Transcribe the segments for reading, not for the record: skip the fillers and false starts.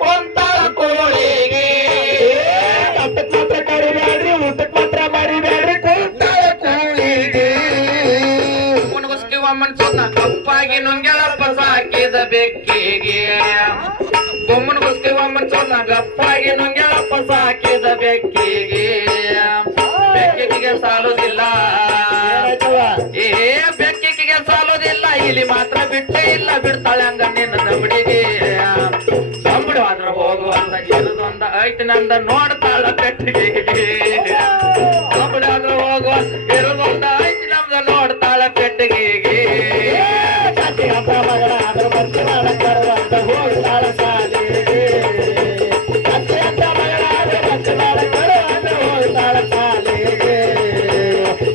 ಕೊಂತಾಳ ಕೋಳಿಗೆ ಕಟ್ಟಕ್ ಮಾತ್ರ ಕರಿಬೇಡ್ರಿ ಊಟಕ್ ಮಾತ್ರ ಮರಿಬೇಡ್ರಿ ಕೊಂತಾಳ ಕೋಳಿಗೆ ಮುನ್ಗುಸ್ಕಿ ಒಮ್ಮನ್ ಸೋತ ಕಪ್ಪಾಗಿ ನುಂಗ್ಯಾಳಪ್ಪ ಸಾಕಿದ ಬೆಕ್ಕಿಗೆ ಬೊಮ್ಮನ ಗುಸ್ಕಿ ಒಮ್ಮನ್ ಸೋತ ಗಪ್ಪಾಗಿ ನುಂಗ್ಯಾಳಪ್ಪ ಸಾಕಿದ ಬೆಕ್ಕಿಗೆ ಬೆಕ್ಕಿಗೆ ಸಾಲುದಿಲ್ಲ ಏ ಬೆಕ್ಕಿಗೆ ಸಾಲುದಿಲ್ಲ ಇಲ್ಲಿ ಮಾತ್ರ ಬಿಟ್ಟೇ ಇಲ್ಲ ಬಿಡ್ತಾಳೆ ಹಂಗ ನಿನ್ನ ದಬಡಿಗೆ ದಬಡವಾದ್ರ ಹೋಗುವಂತ ಇರುದೊಂದ ಐತಿ ನಂದ ನೋಡ್ತಾಳ ಪೆಟ್ಟಿಗೆ ದಬಡಾದ್ರ ಹೋಗುವ ಇರುದೊಂದ ಐತಿ ನಮ್ದ ನೋಡ್ತಾಳ ಪೆಟ್ಟಿಗೆ ಮಗಳ ಅದ್ರ ಬರ್ತಿ ಮಾಡಕ್ಕಂತ ಹೋಗ್ತಾಳ ಸಾಲಿಗೆ ಅತ್ಯಂತ ಮಗಳ ಅದ್ರ ಬರ್ತಿ ಮಾಡಕ್ಕಂತ ಹೋಗ್ತಾಳ ಸಾಲಿಗೆ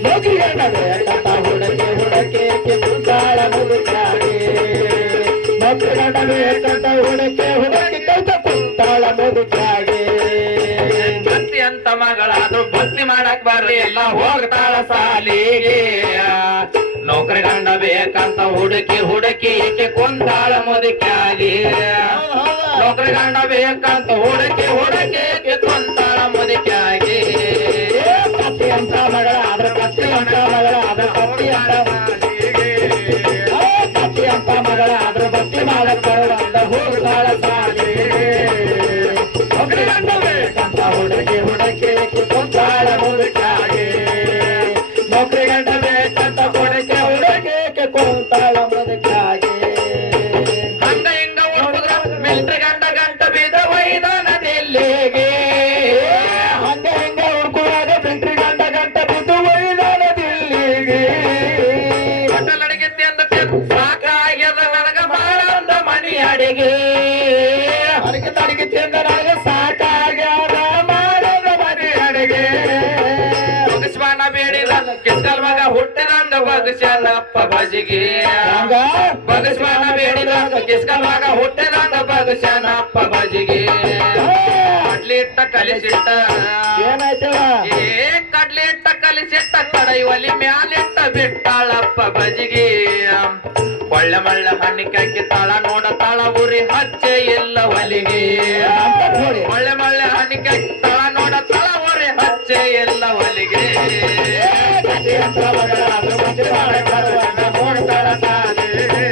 ನೋಗಿಗಂಡಬೇಕಂತ ಹುಡಕೆ ಕುಂತಾಳ ಮುದುಕಾಗೆ ನೋಗಿಗಂಡಬೇಕಂತ ಹುಡಕೆ ಕೈತ ಕುಂತಾಳ ಮುದುಕಾಗೆ ಭಕ್ತಿ ಅಂತ ಮಗಳಾದ್ರು ಭಕ್ತಿ ಮಾಡಕ್ ಬರ್ಲಿ ಎಲ್ಲ ಹೋಗ್ತಾಳ ಸಾಲಿಗೆ ನೌಕರಿ ಗಂಡ ಬೇಕಂತ ಹುಡುಕಿ ಈಕೆ ಕೊಂದಾಳ ಮುದುಕಾಗಿ ನೌಕರಿ ಗಂಡ ಬೇಕಂತ ಹುಡುಕಿ ಈಕೆ ಕೊಂದಾಳ ಮುದುಕಾಗಿ ಕತ್ತಿ ಅಂತ ಮಗಳ ಅದ್ರ ಕತ್ತಿ ಅಂತ ಮಗಳ ಅದ್ರ ಕತ್ತಿ ಅಂತ ಮಗಳ ಅದ್ರ ಭಕ್ತಿ ಮಾಡಕ್ ಬರುವಂತ ಹೋಗ್ತಾಳ ಸಾಲಿಗೆ ನೌಕರಿ ಗಂಡ ಬೇಕಂತ ಹುಡುಕಿ ಕೊಂದಾಳ ಮುದುಕಾಗೆ ನೌಕರಿ ಗಂಡ ಬೇಕಂತ ಹುಡುಕಿ ಕೊಂತಾಳ ಮುದುಕಾಗೆ ಹಂಗ ಹಿಂಗ ಹುಡುಗ್ರ ಮಿಲ್ಟ್ರಿ ಗಂಟ ಬಿದ ವೈದಾನ ದಿಲ್ಲಿಗೆ ಹಂಗ ಹಿಂಗ ಹುಡ್ಕುವಾಗ ಮಿಲ್ಟ್ರಿ ಗಂಟ ಬಿದ್ದು ವೈದಾನ ದಿಲ್ಲಿಗೆ ಹೋಟೆಲ್ ಅಡಿಗೆ ತಿಂದ ಸಾಕಾಗ್ಯದ ನನಗ ಬಾಳ ಅಂದ ಮನಿ ಅಡಿಗೆ ಅಡಿಗೆ ತಿಂದ ನನಗೆ ಸಾಕಾಗ್ಯಾದ ಮಾಡೋದ ಮನೆ ಅಡಿಗೆ ಬಗಸ್ವಾನ ಬೇಡಿದ ಕಿಸ್ಕಲ್ ಮಗ ಹುಟ್ಟಿದಂಗ ಬಗಸ್ಯಾನಪ್ಪ ಬಜಿಗೆ ಬಗಸ್ವಾನ ಬೇಡಿದ ಕಿಸ್ಕಲ್ ಮಗ ಹುಟ್ಟಿದಂಗ ಬಗಸ್ಯಾನಪ್ಪ ಬಜಿಗೆ ಕಡ್ಲಿಟ್ಟ ಕಲಿಸಿಟ್ಟ ಏನಾಯ್ತವ ಏ ಕಡ್ಲಿಟ್ಟ ಕಲಿಸಿಟ್ಟ ಕಡೈ ಒಲಿ ಮ್ಯಾಲಿಟ್ಟ ಬಿಟ್ಟಾಳಪ್ಪ ಬಜಿಗೆ ಒಳ್ಳೆ ಮಳ್ಳೆ ಹಣ್ಣಿಕಾಕಿ ತಾಳ ನೋಡತಾಳ ಉರಿ ಹಚ್ಚೆ ಇಲ್ಲ ಒಲಿಗೆ ಒಳ್ಳೆ ಮಳ್ಳೆ ಹಣ್ಣಿಕಾಕಿ ತಾಳ ನೋಡತಾಳ ಉರಿ ಹಚ್ಚೆ ಇಲ್ಲ ಒಲಿಗೆ ನೋಡ್ತಾಳ ಸಾಲಿಗೆ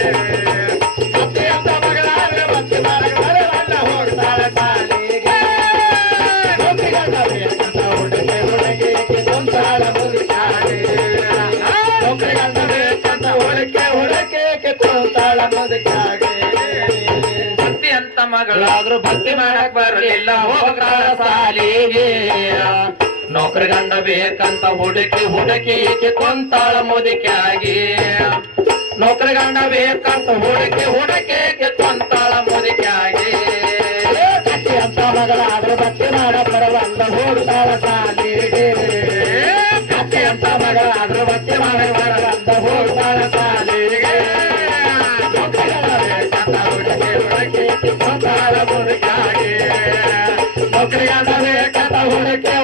ಅತ್ಯಂತ ಮಗಳಾದ್ರೆ ಮತ್ತೆ ಹೊಡ್ತಾಳ ಸಾಲಿಗೆ ಹುಡುಗಿ ಕೊಂತಾಳ ಮುದುಕಾಗೆ ಬೇಕಂತ ಹುಡುಕೆ ಕೊಂತಾಳ ಮುದುಕಾಗೆ ಭಕ್ತಿ ಅಂತ ಮಗಳಾದ್ರೂ ಭಕ್ತಿ ಮಾಡಕ್ ಬರಲಿಲ್ಲ ಹೋಗ್ತಾಳ ಸಾಲಿಗೆ ನೌಕರಿ ಗಂಡ ಬೇಕಂತ ಹುಡುಕಿ ಈಕೆ ಕೊಂತಾಳ ಮುದುಕಾಗಿ ನೌಕರಿ ಗಂಡ ಬೇಕಂತ ಹುಡುಕಿ ಈಕೆ ಕೊಂತಾಳ ಮುದುಕಾಗಿ ಕತ್ತಿ ಅಂತ ಮಗಳ ಅದ್ರ ಭಕ್ತಿ ಮಾಡ ಬರವಂದ ಹೋಗ್ತಾಳ ಸಾಲಿಗೆ ಕತ್ತಿ ಅಂತ ಮಗಳ ಅದ್ರ ಭಕ್ತಿ ಮಾಡ ಬರವಂದ ಹೋಗ್ತಾಳ ಸಾಲಿಗೆ ಹುಡುಕಿ ಕೊಂತಾಳ ಮುದುಕಾಗೆ ನೌಕರಿ ಗಂಡ ಬೇಕಂತ ಹುಡುಕಿ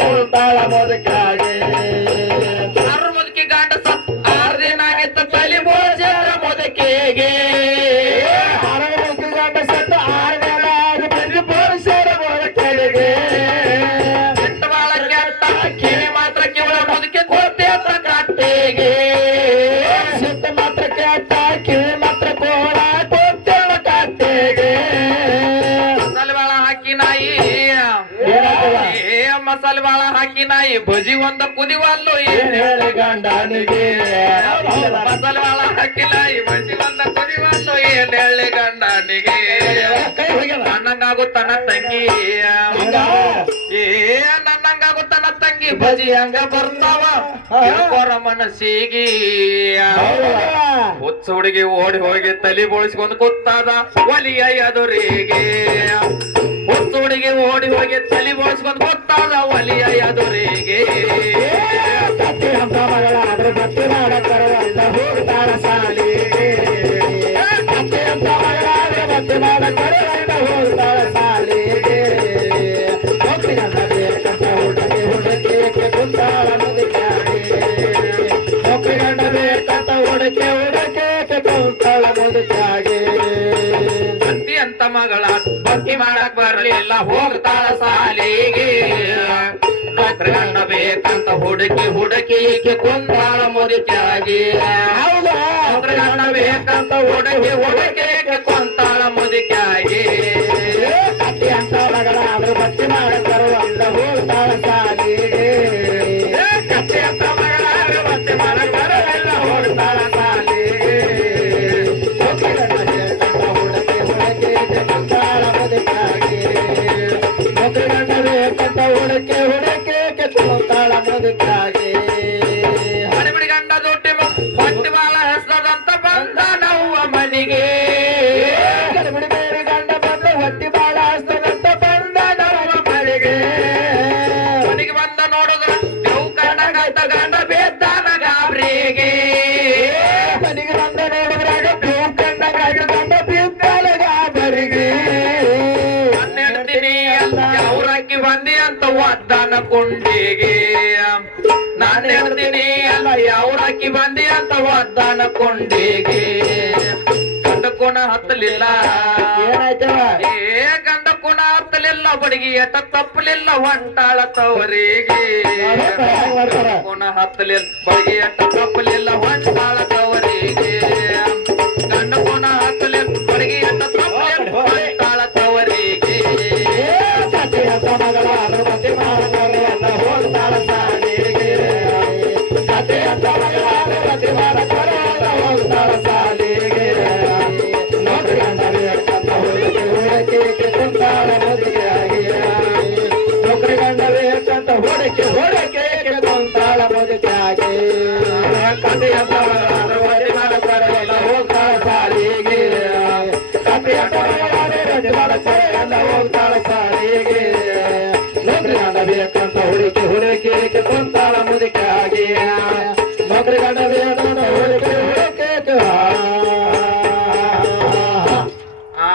ಕೊಂತಾಳ ಮುದುಕಾಗೆ ಆರು ಮುದುಕಿ ಗಂಡ ಸತ್ 6 ದಿನ ಆಗಿತ್ತು ತಲೆ ಬೋಳ್ಸ್ಯಾರ ಮುದುಕಿಗೆ ಗಂಡ ಸತ್ತ 6 ದಿನ ಆಗಿ ಬೋಳ್ಸ್ಯಾರ ಮುದುಕಿಗೆ ಸಿಟ್ಟು ಬಾಳ ಕೆಟ್ಟ ಕಿವಿ ಮಾತ್ರ ಕಿವಳ ಮುದುಕಿ ಕೊಡ್ತೇತ ಕಟ್ಟಿಗೆ ಸಿಟ್ಟು ಮಾತ್ರ ಕೆಟ್ಟ ಕಿವಿ ಮಾತ್ರ ಕೋಳ ಕೊಡ್ತೇವ ಕಟ್ಟಿಗೆ ಮಸಾಲೆ ಬಾಳ ಹಾಕಿ ನಾಯಿ ಮಸಾಲೆ ಬಾಳ ಹಾಕಿ ನಾಯಿ ಬಜಿ ಒಂದ ಕುದಿವಲ್ಲು ಏನ್ ಹೇಳಿ ಗಂಡನಿಗೆ ಮಸಾಲೆ ಬಾಳ ಹಾಕಿ ನಾಯಿ ಬಜಿ ಒಂದ ಕುದಿವಲ್ಲು ಏನ್ ಹೇಳಿ ಗಂಡನಿಗೆ ನನ್ನಂಗಾಗುತ್ತಾನ ತಂಗಿ ಏ ನನ್ನಂಗಾಗುತ್ತಾನ ತಂಗಿ ಬಜಿ ಹಂಗ ಬರ್ತಾವ ಕೊರ ಮನಸ್ಸಿಗೆ ಹುಚ್ಚ ಹುಡುಗಿ ಓಡಿ ಹೋಗಿ ತಲಿ ಬೋಳಿಸ್ಕೊಂಡು ಕೂತಾದ ಒಲಿಯ ಎದುರಿಗೆ ಹುಚ್ಚ ಹುಡುಗಿ ಓಡಿ ಹೋಗಿ ತಲಿ ಬೋಳಿಸ್ಕೊಂಡು ಕೂತಾದ ಒಲಿಯ ಎದುರಿಗೆ ಕತ್ತಿ ಹಬ್ಬ ಮಗಳ ಅದ್ರ ಭಕ್ತಿ ಮಾಡಕ್ ಬರುವಂತ ಹೋಗ್ತಾಳ ಸಾಲಿಗೆ ಕತ್ತಿ ಹಬ್ಬ ಮಗಳ ಅದ್ರ ಭಕ್ತಿ ಮಾಡಕ್ ಬರುವಂತ ಹೋಗ್ತಾಳ ಸಾಲಿಗೆ ನೌಕರಿ ಗಂಡ ಬೇಕಂತ ಹುಡುಕಿ ಕುಂತಾಳ ಮುದುಕಾಗೆ ನೌಕರಿ ಗಂಡ ಬೇಕಂತ ಹುಡುಕಿ ಕುಂತಾಳ ಮುದುಕಾಗೆ ಭಕ್ತಿ ಅಂತ ಅಂತ ಮಗಳ ಭಕ್ತಿ ಮಾಡಕ್ ಬರ್ಲಿಲ್ಲ ಹೋಗ್ತಾಳ ಸಾಲಿಗೆ ನೌಕರಿ ಗಂಡ ಬೇಕಂತ ಹುಡುಕಿ ಹುಡುಕಿ ಈಕೆ ಕೊಂದಾಳ ಮುದುಕಿಯಾಗಿ ಹೌದಾ ನೌಕರಿ ಗಂಡ ಬೇಕಂತ ಹುಡುಕಿ ಹುಡುಕಿ ಈಕೆ ಕೊಂತಾಳ ಮುದುಕಿಯಾಗಿ ಕತ್ತಿ ಅಂತ ಮಗಳಾದ್ರೂ ಭಕ್ತಿ ಮಾಡಕ್ ಬರುವಂತ ಹೋಗ್ತಾಳ ಸಾಲಿಗೆ ಕತ್ತೆ ಅಂತ ಮಗಳಾದ್ರೂ ಭಕ್ತಿ ಮಾಡಕ್ ಬರಲಿಲ್ಲ ಹೋಗ್ತಾಳ ಸಾಲಿಗೆ ಹುಡುಕಿ ಹುಡುಕಿ ಕೆತ್ತುತ್ತಾಳ ಮುದುಕಾಗಿ ಹಡಿಬಿಡಿ ಗಂಡ ದುಡ್ಡಿ ಹೊಟ್ಟಿ ಬಾಳ ಹೆಸದಂತ ಬಂದ ನವ್ವ ಮನೆಗೆ ಗಡಿಬಿಡಿ ಬೇರೆ ಗಂಡ ಬಂದು ಹೊಟ್ಟಿ ಬಾಳ ಹಸ್ತದಂತ ಬಂದ ನಮ್ಮ ಮನೆಗೆ ಮನೆಗೆ ಬಂದ ನೋಡಿದ್ರ ದೇವ್ ಕಂಡ ಗಂಡ ಗಂಡ ಬೇದ್ದಾನ ಗಾಬ್ರಿಗೆ ಮನೆಗೆ ಬಂದ ನೋಡಿದ್ರಾಗ ಬೇವು ಕಂಡ ಗಂಡ ಬಿದ್ದಾಲ ಗಾಬರಿಗೆ ನನ್ನ ಹೆಂಡ್ತೀನಿ ಅಂತ ಅವ್ರಕ್ಕಿ ಬಂದಿ ಅಂತ ಒದ್ದಾನ ಕೊಂಡಿಗೆ ನಾನು ಹೇಳ್ತೀನಿ ಅಲ್ಲ ಯಾವ್ರಕ್ಕಿ ಬಂದಿ ಅಂತ ಒದ್ದಾನ ಕೊಂಡಿಗೆ ಗಂಡ ಕೋಣ ಹತ್ತಲಿಲ್ಲ ಏನಾಯ್ತವ ಏ ಗಂಡ ಕೋಣ ಹತ್ತಲಿಲ್ಲ ಬಡಗಿ ಎಟ ತಪ್ಪಲಿಲ್ಲ ಹೊಂಟಾಳ ತವರಿಗೆ ಕೋಣ ಹತ್ತಲಿಲ್ಲ ಬಡಗಿ ಎಟ ತಪ್ಪಲಿಲ್ಲ ಹೊಂಟಾಳ ತವರಿಗೆ ಗಂಡ ಕೋಣ ಹತ್ತಲಿಲ್ಲ ಬಡಗಿ ಎಟ ತಪ್ಪಲಿಲ್ಲ ಹೊಂಟಾಳ ತವರಿಗೆ ಮಗಳಾದ್ರೂ ಮತಿ ಮಾಡಲ್ಲ ಹೋಗ್ತಾಳ ಸಾಲಿಗೆ ಕತೆ ಅಂತ ಮಗಳಾದ್ರೂ ಮತಿ ಮಾಡಲ್ಲ ಹೋಗ್ತಾಳ ಸಾಲಿಗೆ ನೌಕರಿ ಗಂಡ ಬೇಕಂತ ಹುಡುಕಿ ಕುಂತಾಳ ಮುದುಕಿಯಾಗಿ ನೌಕರಿ ಗಂಡ ಬೇಕಂತ ಹುಡುಕಿ ಕುಂತಾಳ ಮುದುಕಿಯಾಗಿ ಕತೆ ಅಂತ ಮಗಳಾದ್ರೂ ಮತಿ ಮಾಡಲ್ಲ ಹೋಗ್ತಾಳ ಸಾಲಿಗೆ ಕತೆ ಅಂತ ಮಗಳಾದ್ರೂ ಮತಿ ಮಾಡಲ್ಲ ಹೋಗ್ತಾಳ ಸಾಲಿಗೆ ನೌಕರಿ ಗಂಡ ಬೇಕಂತ ಹುಡುಕಿ ಕುಂತಾಳ ಮುದುಕಿಯಾಗಿ ನೌಕರಿ ಗಂಡ ಬೇಕಂತ ಹುಡುಕಿ ಆ